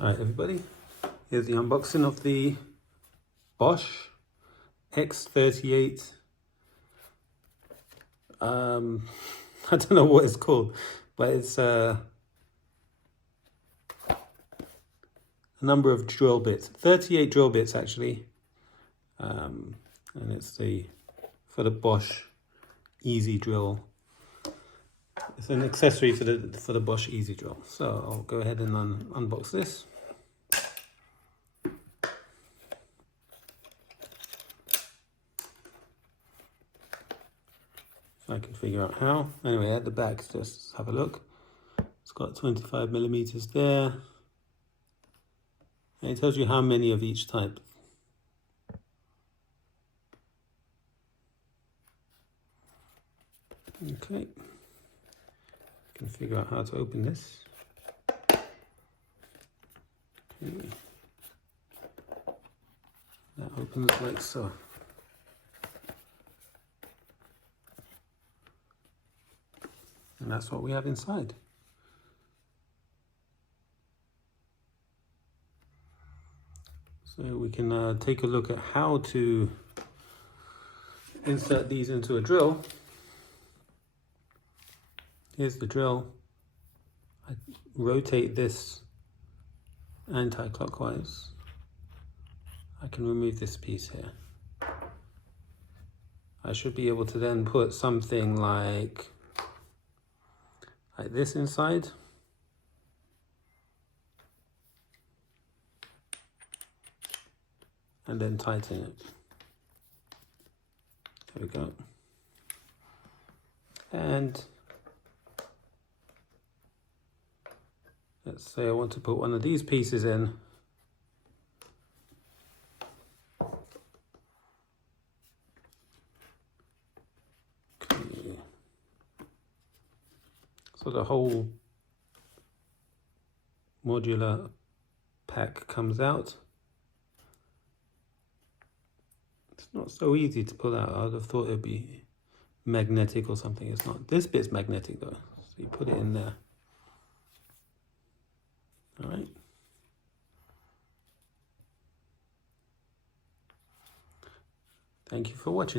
Alright everybody, here's the unboxing of the Bosh X38. I don't know what it's called, but it's a number of drill bits, 38 drill bits actually, and it's for the Bosh EasyDrill. It's an accessory for the Bosh EasyDrill. So I'll go ahead and unbox this. If I can figure out how. Anyway, at the back, just have a look. It's got 25mm there. And it tells you how many of each type. Okay. Can figure out how to open this. Okay. That opens like so. And that's what we have inside. So we can take a look at how to insert these into a drill. Here's the drill. I rotate this anti-clockwise. I can remove this piece here. I should be able to then put something like this inside. And then tighten it. There we go. And let's say I want to put one of these pieces in. Okay. So the whole modular pack comes out. It's not so easy to pull out. I'd have thought it'd be magnetic or something. It's not. This bit's magnetic though. So you put it in there. All right. Thank you for watching.